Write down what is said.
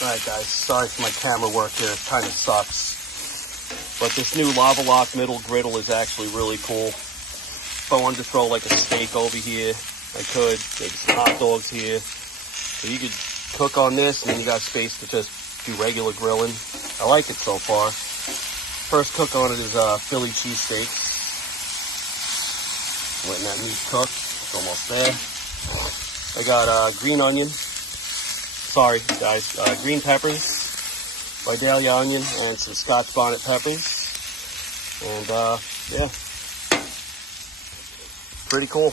Alright guys, sorry for my camera work here, it kind of sucks. But this new LavaLock middle griddle is actually really cool. If I wanted to throw like a steak over here, I could. Maybe some hot dogs here. So you could cook on this and then you got space to just do regular grilling. I like it so far. First cook on it is Philly cheesesteak. Letting that meat cook. It's almost there. I got green onion. Sorry, guys. Green peppers, Vidalia onion, and some Scotch bonnet peppers. And, yeah. Pretty cool.